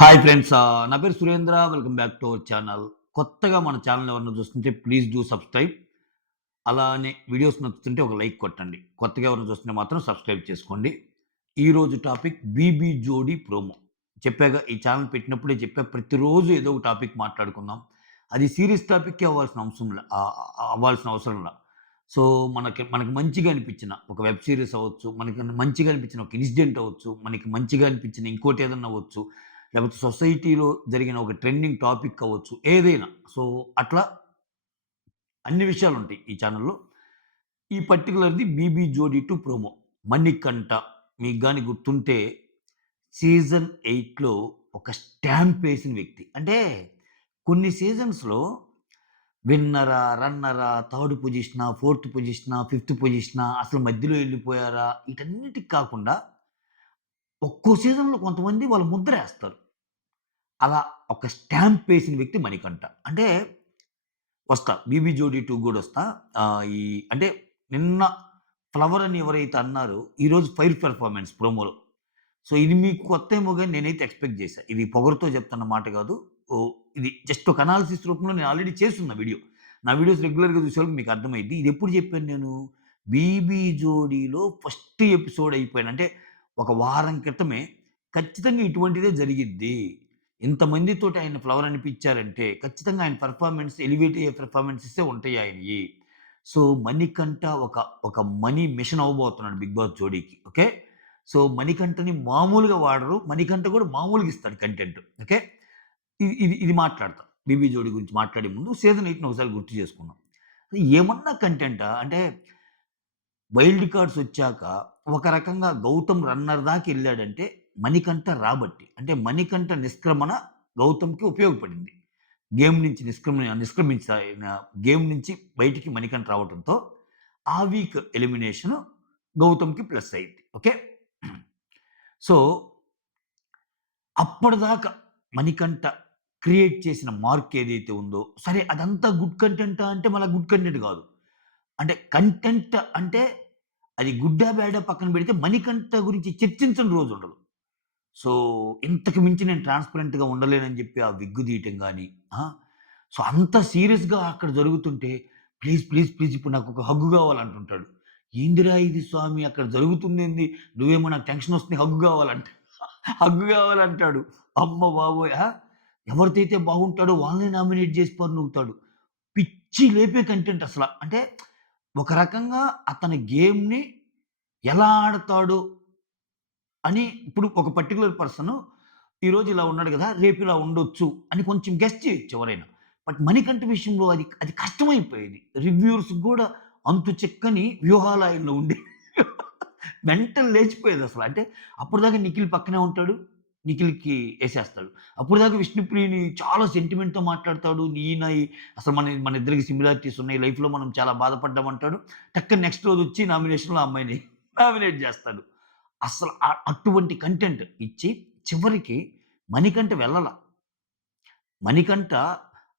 Hi friends. నా పేరు Surendra. Welcome back to our channel. కొత్తగా మన ఛానల్ ఎవరైనా చూస్తుంటే ప్లీజ్ డూ సబ్స్క్రైబ్. అలానే వీడియోస్ నచ్చుతుంటే ఒక లైక్ కొట్టండి. కొత్తగా ఎవరైనా చూస్తుంటే మాత్రం సబ్స్క్రైబ్ చేసుకోండి. ఈరోజు టాపిక్ బీబీ జోడీ ప్రోమో. చెప్పాగా ఈ ఛానల్ పెట్టినప్పుడే చెప్పా, ప్రతిరోజు ఏదో ఒక టాపిక్ మాట్లాడుకుందాం. అది సీరియస్ టాపిక్కే అవ్వాల్సిన అవసరంలా. సో, మనకి మంచిగా అనిపించిన ఒక వెబ్ సీరీస్ అవ్వచ్చు, మనకి మంచిగా అనిపించిన ఒక ఇన్సిడెంట్ అవ్వచ్చు, మనకి మంచిగా అనిపించిన ఇంకోటి ఏదన్నా అవ్వచ్చు, లేకపోతే సొసైటీలో జరిగిన ఒక ట్రెండింగ్ టాపిక్ అవ్వచ్చు, ఏదైనా. సో, అట్లా అన్ని విషయాలుంటాయి ఈ ఛానెల్‌లో. ఈ పర్టిక్యులర్‌ది 'బీబీ జోడీ 2' ప్రోమో. మణికంఠ మీకు గాని గుర్తుంటే సీజన్ 8లో ఒక స్టాంప్ ఏసిన వ్యక్తి. అంటే కొన్ని సీజన్స్‌లో విన్నరా, రన్నరా, థర్డ్ పొజిషనా, ఫోర్త్ పొజిషనా, ఫిఫ్త్ పొజిషనా, అసలు మధ్యలో ఎళ్ళిపోయారా, ఈటన్నిటికి కాకుండా ఒక్కో సీజన్‌లో కొంతమంది వాళ్ళు ముద్రేస్తారు. అలా ఒక స్టాంప్ ఏసిన వ్యక్తి మణికంఠ. అంటే వస్తా. 'బీబీ జోడీ 2' గూడా వస్తా. ఈ అంటే నిన్న 'ఫ్లవర్' అని ఎవరైతే అన్నారో, ఈరోజు ఫైర్ పెర్ఫార్మన్స్ ప్రోమోలో. సో, ఇది మీకు కొత్తేమో గాని నేనైతే ఎక్స్‌పెక్ట్ చేశా. ఇది పొగరుతో చెప్తున్న మాట కాదు. ఇది జస్ట్ ఒక అనాలిసిస్ రూపంలో నేను ఆల్రెడీ చేసున్నా వీడియో. నా వీడియోస్ రెగ్యులర్‌గా చూసేవాళ్ళకి మీకు అర్థమైద్ది. ఇదెప్పుడు చెప్పాను నేను? 'బీబీ జోడీలో' ఫస్ట్ ఎపిసోడ్ అయిపోయాను. అంటే ఒక వారం క్రితమే ఖచ్చితంగా ఇటువంటిదే జరిగిద్ది. ఇంతమందితోటి ఆయన ఫ్లవర్ అనిపిచ్చారంటే, ఖచ్చితంగా ఆయన పెర్ఫార్మన్స్ ఎలివేట్ అయ్యే పెర్ఫార్మన్సెసే ఉంటాయి ఆయనయి. సో, మణికంఠ ఒక మనీ మిషన్ అవ్వబోతున్నాడు 'బిగ్ బాస్' జోడీకి. ఓకే. సో, మణికంఠని మామూలుగా వాడరు. మణికంఠ కూడా మామూలుగా ఇస్తాడు కంటెంట్. ఓకే. ఇది మాట్లాడతా. 'బీబీ జోడీ' గురించి మాట్లాడే ముందు సీజన్ 8ని ఒకసారి గుర్తు చేసుకుందాం. ఏమన్నా కంటెంటా? అంటే వైల్డ్ కార్డ్స్ వచ్చాక ఒక రకంగా గౌతమ్ రన్నర్ దాకెళ్ళాడంటే మణికంఠ రాబట్టి. అంటే మణికంఠ నిష్క్రమణ గౌతమ్‌కి ఉపయోగపడింది. గేమ్ నుంచి నిష్క్రమించిన గేమ్ నుంచి బయటికి మణికంఠ రావటంతో ఆ వీక్ ఎలిమినేషన్ గౌతమ్‌కి ప్లస్ అయింది. ఓకే. సో, అప్పటిదాకా మణికంఠ క్రియేట్ చేసిన మార్క్ ఏదైతే ఉందో, సరే అదంతా గుడ్ కంటెంటా అంటే మళ్ళా గుడ్ కంటెంట్ కాదు. అంటే కంటెంట్ అంటే అది గుడ్డా, బ్యాడా పక్కన పెడితే మణికంఠ గురించి చర్చించని రోజుండదు. సో, ఇంతకు మించి నేను ట్రాన్స్‌పరెంట్‌గా ఉండలేనని జెప్పి ఆ విగ్గు తీయటం గాని, ఆ! సో, అంత సీరియస్‌గా అక్కడ జరుగుతుంటే, ప్లీజ్, ప్లీజ్, ప్లీజ్ ఇప్పుడు నాకొక హగ్గు గావాలంటుంటాడు. ఏందిరా ఇది స్వామి అక్కడ జరుగుతుందేంది? నువ్వేమో నాకు టెన్షనొస్తుంది హగ్గు గావాలంట. హగ్గు గావాలంటాడు. అమ్మ బాబోయ్! ఎవరితో అయితే బాగుంటాడో వాళ్ళనే నామినేట్ జేసి పరునూగుతాడు. పిచ్చి లేపే కంటెంట్ అసల. అంటే ఒక రకంగా అతని గేమ్‌ని ఎలా ఆడతాడో అని ఇప్పుడు ఒక పర్టిక్యులర్ పర్సన్ ఈరోజు ఇలా ఉన్నాడు గదా! రేపు ఇలా ఉండొచ్చు అని కొంచెం గెస్ చేయొచ్చు ఎవరైనా. బట్ మణికంఠ విషయంలో అది కష్టమైపోయేది. రివ్యూవర్స్‌కి గూడా అంతు చిక్కని వ్యూహాలు ఆయనలో ఉండేవి. మెంటల్ లేచిపోయేదసల. అంటే అప్పటిదాకా నిఖిల్ పక్కనే ఉంటాడు. నిఖిల్‌కి ఏసేస్తాడు. అప్పటిదాకా విష్ణుప్రియని చాలా సెంటిమెంట్‌తో మాట్లాడతాడు. అసలు మన ఇద్దరికి సిమిలారిటీస్ ఉన్నాయి. లైఫ్‌లో మనం చాలా బాధపడ్డాం అంటాడు. టక్కన నెక్స్ట్ రోజొచ్చి నామినేషన్‌లో ఆ అమ్మాయిని నామినేట్ జేస్తాడు. అసలు అటువంటి కంటెంట్ ఇచ్చి చివరికి మణికంఠ వెళ్ళల. మణికంఠ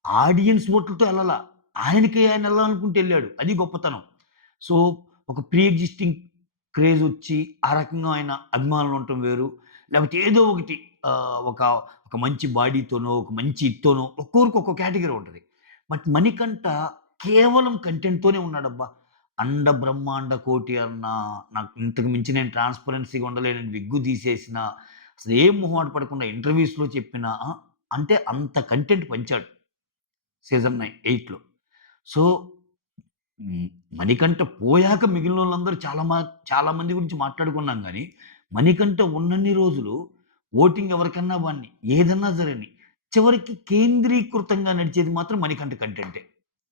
ఆడియన్స్ ఓట్లతో ఎళ్ళల. ఆయన ఎళ్ళాలనుకుంటే ఎళ్ళాడు. అది గొప్పతనం. సో, ఒక ప్రీ ఎగ్జిస్టింగ్ క్రేజొచ్చి ఆ రకంగా ఆయన అభిమానులు ఉండటం వేరు. లేకపోతే ఏదో ఒకటి ఒక ఒక మంచి బాడీతోనో, ఒక మంచి ఇత్తోనో ఒక్కొక్కరికి ఒక్కో కేటగరీ ఉంటది. బట్ మణికంఠ కేవలం కంటెంట్‌తోనే ఉన్నాడబ్బా! అండ బ్రహ్మాండ కోటి అన్నా, నాకు ఇంతకు మించి నేను ట్రాన్స్‌పరెన్సీ‌గా ఉండలేనని విగ్గు తీసేసినా, అసలేం మొహమాట పడకుండా ఇంటర్వ్యూస్‌లో చెప్పినా అంటే అంత కంటెంట్ పంచాడు. సీజన్ 8లో. సో, మణికంఠ పోయాక మిగిలినోళ్ళందరూ చాలా మంది గురించి మాట్లాడుకున్నాం గానీ, మణికంఠ ఉన్నన్ని రోజులు ఓటింగ్ ఎవరికన్నా వాడిని ఏదన్నా సరేని, చివరికి కేంద్రీకృతంగా నడిచేది మాత్రం మణికంఠ కంటెంటే.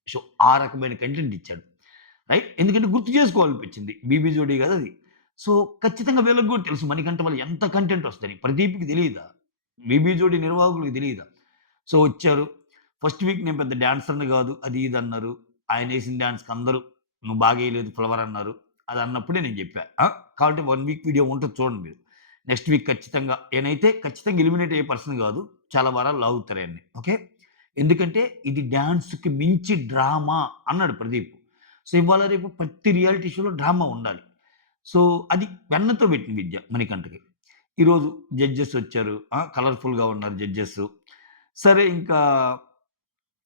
సో, ఆ రకమైన కంటెంట్ ఇచ్చాడు. రైట్? ఎందుకంటే గుర్తు చేసుకోవాలనిపించింది. 'బీబీ జోడీ' గదది. సో, ఖచ్చితంగా వీళ్ళకి గూడా తెలుసు మణికంఠ వల్ల ఎంత కంటెంట్ వస్తదని. ప్రదీప్‌కి తెలీదా? 'బీబీ జోడీ' నిర్వాహకులకి తెలీదా? సో, వచ్చారు. ఫస్ట్ వీక్ నేను పెద్ద డాన్సర్‌ని గాదు. అది ఇది అన్నారు. ఆయనేసిన డాన్స్‌కి అందరూ "నువ్వు బాగేయలేదు ఫ్లవర్" అన్నారు. అది అన్నప్పుడే నేను జెప్పా. కాబట్టి 1 వీక్ వీడియో ఉంటది చూడండి మీరు. నెక్స్ట్ వీక్ ఖచ్చితంగా నేనైతే ఖచ్చితంగా ఎలిమినేట్ అయ్యే పర్సన్ గాదు. చాలా వారాలు లాగుతారు ఆయన్ని. ఓకే. ఎందుకంటే ఇది డాన్స్‌కి మించి డ్రామా అన్నాడు ప్రదీప్. సో, ఇవాళ రేపు ప్రతి రియాలిటీ షోలో డ్రామా ఉండాలి. సో, అది వెన్నతో పెట్టిన విద్య మణికంఠకి. ఈరోజు జడ్జెస్ వచ్చారు. కలర్‌ఫుల్‌గా ఉన్నారు జడ్జెస్. సరే ఇంకా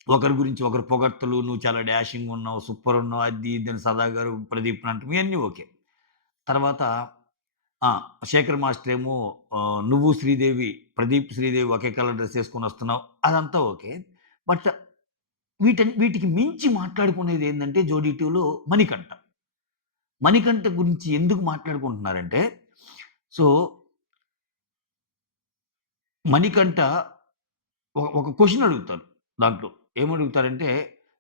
ఒకరి గురించి ఒకరు పొగడ్తలు, "నువ్వు చాలా డాషింగ్ ఉన్నావు, సూపర్ ఉన్నావు" అది ఇది అని సదా గారు, ప్రదీప్‌ని అంటం ఇయన్నీ ఓకే. తర్వాత ఆ! శేఖర్ మాస్టర్ ఏమో "నువ్వు శ్రీదేవి, ప్రదీప్, శ్రీదేవి ఒకే కలర్ డ్రెస్ ఏసుకొనొస్తున్నావు" అదంతా ఓకే. బట్ వీటికి మించి మాట్లాడుకునేదేందంటే జోడీ 2లో మణికంఠ. మణికంఠ గురించి ఎందుకు మాట్లాడుకుంటున్నారంటే, సో, మణికంఠ ఒక క్వెషన్ అడుగుతారు దాంట్లో. ఏమడుగుతారంటే,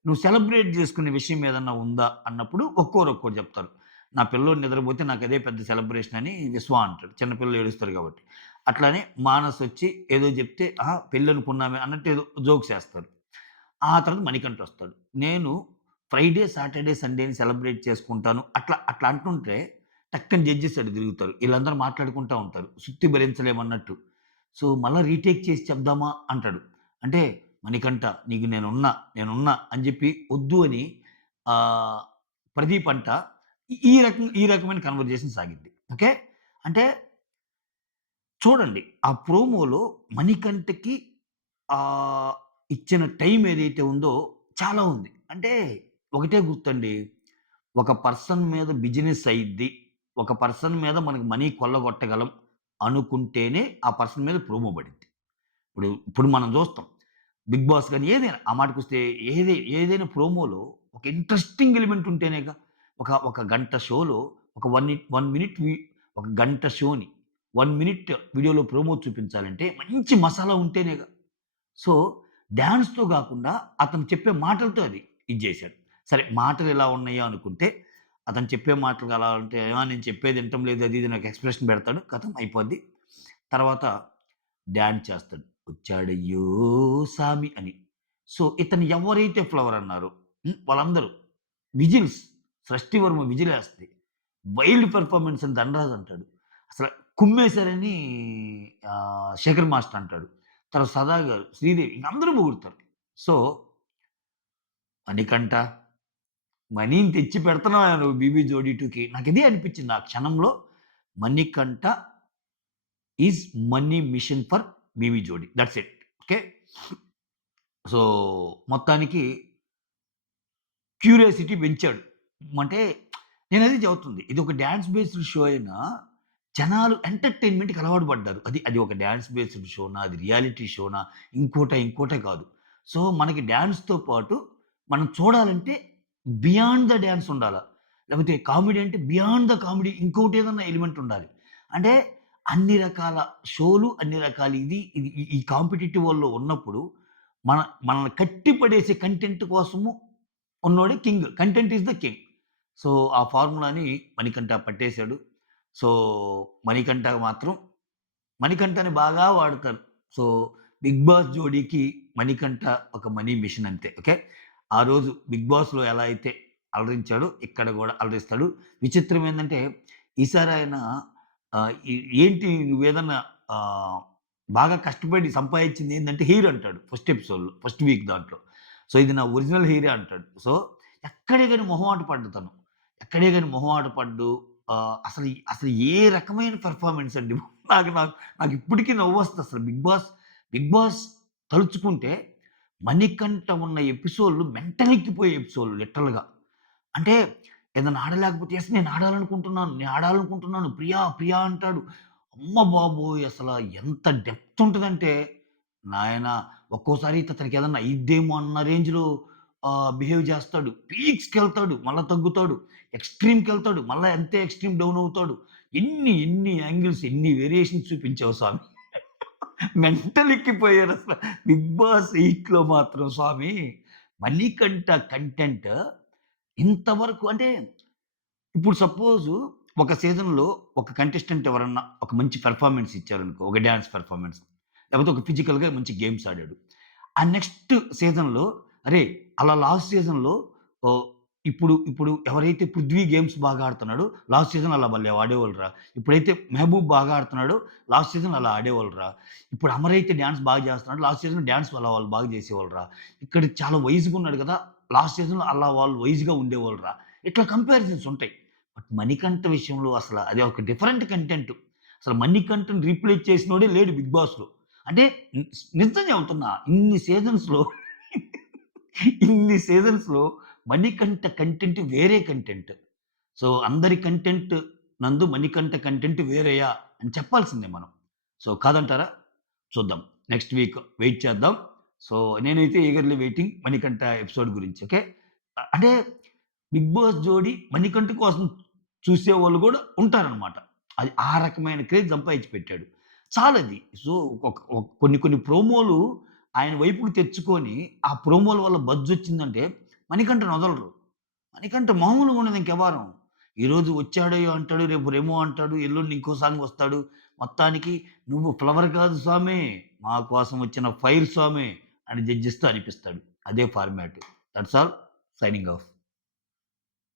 "నువ్వు సెలబ్రేట్ జేసుకునే విషయం ఏదన్నా ఉందా?" అన్నప్పుడు ఒక్కోరు జెప్తారు. "నా పిల్లోడు నిద్రబోతే నాకదే పెద్ద సెలబ్రేషన్" అని విశ్వ అంటాడు. చిన్న పిల్లలు ఏడుస్తారు గాబట్టి. అట్లానే మానసొచ్చి ఏదో జెప్తే, "అహా! పెళ్లనుకున్నామే" అన్నట్టు ఏదో జోక్స్ ఏస్తారు. ఆ తర్వాత మణికంఠొస్తాడు. "నేను ఫ్రైడే, సాటర్‌డే, సండేని సెలబ్రేట్ చేసుకుంటాను." అట్లా అట్లా అంటుంటే టక్కని జడ్జెస్ అటు తిరుగుతారు. ఈళ్ళందరూ మాట్లాడుకుంటా ఉంటారు. సుత్తి భరించలేమన్నట్టు. సో, మళ్ళా రీటేక్ చేసి చెప్దామా అంటాడు. అంటే "మణికంఠ నీకు నేనున్నా, నేనున్నా" అని జెప్పి ఒద్దు అని ఆహ్, ప్రదీప్ అంట ఈ రకమైన కన్వర్జేషన్ సాగిద్ది. ఓకే. అంటే చూడండి. ఆ ప్రోమోలో మణికంఠకి ఆహ్, ఇచ్చిన టైం ఏదైతే ఉందో చాలా ఉంది. అంటే ఒకటే గుర్తండి. ఒక పర్సన్ మీద బిజినెస్ అయ్యిద్ది. ఒక పర్సన్ మీద మనకు మనీ కొల్లగొట్టగలం అనుకుంటేనే ఆ పర్సన్ మీద ప్రోమో పడిద్ది. ఇప్పుడు మనం చూస్తాం. 'బిగ్ బాస్' గాని ఏదైనా ఆ మాటకొస్తే ఏదైనా ప్రోమోలో ఒక ఇంట్రెస్టింగ్ ఎలిమెంట్ ఉంటేనేగా. ఒక గంట షోలో ఒక 1 మినిట్ ఒక గంట షోని 1 మినిట్ వీడియోలో ప్రోమో చూపించాలంటే మంచి మసాలా ఉంటేనేగా. సో, డాన్స్‌తో గాకుండా అతను చెప్పే మాటలతో అది ఇది జేశాడు. సరే మాటలు ఎలా ఉన్నాయో అనుకుంటే, అతను చెప్పే మాటలు అలా ఉంటే, నేను చెప్పేది వినటం లేదు అది ఇది నాకు ఎక్స్‌ప్రెషన్ పెడతాడు. ఖతం అయిపోద్ది. తర్వాత డాన్స్ చేస్తాడు. వచ్చాడయ్యో సామి అని. సో, ఇతను ఎవరైతే ఫ్లవర్ అన్నారో వాళ్ళందరూ విజిల్స్. 'సృష్టి వర్మ' విజిలేస్తది. వైల్డ్ పెర్ఫార్మన్స్ అని ధనరాజ్ అంటాడు. అసల కుమ్మేశారని 'శేఖర్ మాస్టర్' అంటాడు. తర్వాత 'సదా' గారు, 'శ్రీదేవి' ఇంక అందరూ పొగుడుతారు. సో, 'మణికంఠ' మనీని తెచ్చి పెడుతున్నావా నువ్వు 'బీబీ జోడీ 2'కి. నాకిదే అనిపించింది ఆ క్షణంలో 'Manikanta is money mission for BB Jodi.' That's it. Okay. So, మొత్తానికి క్యూరియాసిటీ పెంచాడు. అంటే నేనదే చెబుతుంది. ఇది ఒక డాన్స్ బేస్డ్ షో అయినా జనాలు ఎంటర్‌టైన్‌మెంట్‌కి అలవాటు పడ్డారు. అది ఒక డాన్స్ బేస్డ్ షోనా, అది రియాలిటీ షోనా, ఇంకోటా కాదు. సో, మనకి డాన్స్‌తో పాటు మనం చూడాలంటే బియాండ్ ద డాన్స్ ఉండాల. లేకపోతే కామెడీ అంటే బియాండ్ ద కామెడీ ఇంకోటేదన్నా ఎలిమెంట్ ఉండాలి. అంటే అన్ని రకాల షోలు, అన్ని రకాల ఇది ఈ కాంపిటీటివ్ వరల్డ్‌లో ఉన్నప్పుడు మన మనల్ని కట్టి పడేసే కంటెంట్ కోసము ఉన్నోడే king. Content is the king. So, ఆ ఫార్ములాని మణికంఠ పట్టేసాడు. సో, మణికంఠ మాత్రం మణికంఠని బాగా వాడతారు. సో, 'బిగ్ బాస్' జోడీకి మణికంఠ ఒక మనీ మిషన్ అంతే. ఓకే. ఆ రోజు 'బిగ్ బాస్‌లో' ఎలా అయితే అలరించాడో ఇక్కడ గూడా అలరిస్తాడు. విచిత్రం ఏందంటే ఈసారి ఆయన ఏంటి నువ్వేదన్నా ఆహ్, బాగా కష్టపడి సంపాదించింది ఏందంటే హెయిర్ అంటాడు ఫస్ట్ ఎపిసోడ్‌లో, ఫస్ట్ వీక్ దాంట్లో. సో, ఇది నా ఒరిజినల్ హెయిరే అంటాడు. సో, ఎక్కడే గాని మొహమాట పడ్డు తను. ఎక్కడే గాని మొహమాట పడ్డు. అసలు ఏ రకమైన పెర్ఫార్మన్స్ అండి. నాకు నాకు నాకిప్పటికి నవ్వొస్తదసలు. 'బిగ్ బాస్' తలుచుకుంటే మణికంఠ ఉన్న ఎపిసోడ్‌లు మెంటలెక్కిపోయే ఎపిసోడ్‌లు లిటరల్‌గా. అంటే ఏదైనా ఆడలేకపోతే యెస్ నేను ఆడాలనుకుంటున్నాను. నేను ఆడాలనుకుంటున్నాను. ప్రియా, ప్రియా అంటాడు. అమ్మ బాబోయ్! అసల ఎంత డెప్త్ ఉంటదంటే, నాయనా ఒక్కోసారి అతనికి ఏదన్నా అయిద్దేమో అన్న రేంజ్‌లో బిహేవ్ చేస్తాడు. పీక్స్‌కెళ్తాడు. మళ్ళా తగ్గుతాడు. ఎక్స్‌ట్రీమ్‌కెళ్తాడు. మళ్ళా అంతే ఎక్స్‌ట్రీమ్ డౌన్ అవుతాడు. ఎన్ని యాంగిల్స్, ఎన్ని వేరియేషన్స్ చూపించావు స్వామి. మెంటల్ ఎక్కిపోయారసల. 'బిగ్ బాస్ 8లో మాత్రం స్వామి మణికంఠ కంటెంట్ ఇంతవరకు అంటే ఇప్పుడు సపోజు ఒక సీజన్‌లో ఒక కంటెస్టెంట్ ఎవరన్నా ఒక మంచి పెర్ఫార్మన్స్ ఇచ్చారనుకో. ఒక డాన్స్ పెర్ఫార్మన్స్. లేకపోతే ఒక ఫిజికల్‌గా మంచి గేమ్స్ ఆడాడు. ఆ నెక్స్ట్ సీజన్‌లో అరేయ్! అలా లాస్ట్ సీజన్‌లో ఓహ్, ఇప్పుడు ఎవరైతే 'పృథ్వీ' గేమ్స్ బాగా ఆడుతున్నాడో లాస్ట్ సీజన్ అలా భలే ఆడేవాళ్ళురా. ఇప్పుడైతే 'మెహబూబ్' బాగా ఆడుతున్నాడో లాస్ట్ సీజన్ అలా ఆడేవాళ్ళురా. ఇప్పుడు 'అమర్' అయితే డాన్స్ బాగా చేస్తున్నాడు. లాస్ట్ సీజన్ డాన్స్ అలా వాళ్ళు బాగా చేసేవాళ్ళురా. ఇక్కడ చాలా వైస్‌గా ఉన్నాడు కదా! లాస్ట్ సీజన్‌లో అలా వాళ్ళు వైస్‌గా ఉండేవాళ్ళురా. ఇట్లా కంపారిజన్స్ ఉంటాయి. బట్ 'మణికంఠ' విషయంలో అసల అది ఒక డిఫరెంట్ కంటెంట్. అసలు మణికంఠని రీప్లేస్ చేసినోడే లేడు 'బిగ్ బాస్‌లో'. అంటే ని నిజం చెప్తున్నా ఇన్ని సీజన్స్‌లో ఇన్ని సీజన్స్‌లో మణికంఠ కంటెంట్ వేరే కంటెంట్. సో, అందరి కంటెంట్ నందు మణికంఠ కంటెంట్ వేరేయా అని చెప్పాల్సిందే మనం. సో, కాదంటారా? చూద్దాం. నెక్స్ట్ వీక్ వెయిట్ చేద్దాం. సో, నేనైతే ఈగర్‌లీ వెయిటింగ్ మణికంఠ ఎపిసోడ్ గురించి. ఓకే. అంటే 'బిగ్ బాస్' జోడీ మణికంఠ కోసం చూసేవాళ్ళు గూడా ఉంటారనమాట. అది ఆ రకమైన క్రేజ్ సంపాదించి పెట్టాడు. చాలది. సో, కొన్ని కొన్ని ప్రోమోలు ఆయన వైపుకి తెచ్చుకొని, ఆ ప్రోమోల వల్ల బజ్జొచ్చిందంటే మణికంఠని వదలరు. మణికంఠ మామూలుగా ఉండదు ఇంక వ్యవహారం. ఈరోజు వచ్చాడయ్యో అంటాడు, రేపు రెమో అంటాడు, ఎల్లుండి ఇంకో సాంగ్ వస్తాడు. మొత్తానికి "నువ్వు ఫ్లవర్ కాదు స్వామి, మా కోసం వచ్చిన ఫైర్ స్వామి" అని జడ్జిస్తూ అనిపిస్తాడు. అదే format. That's all. Signing off.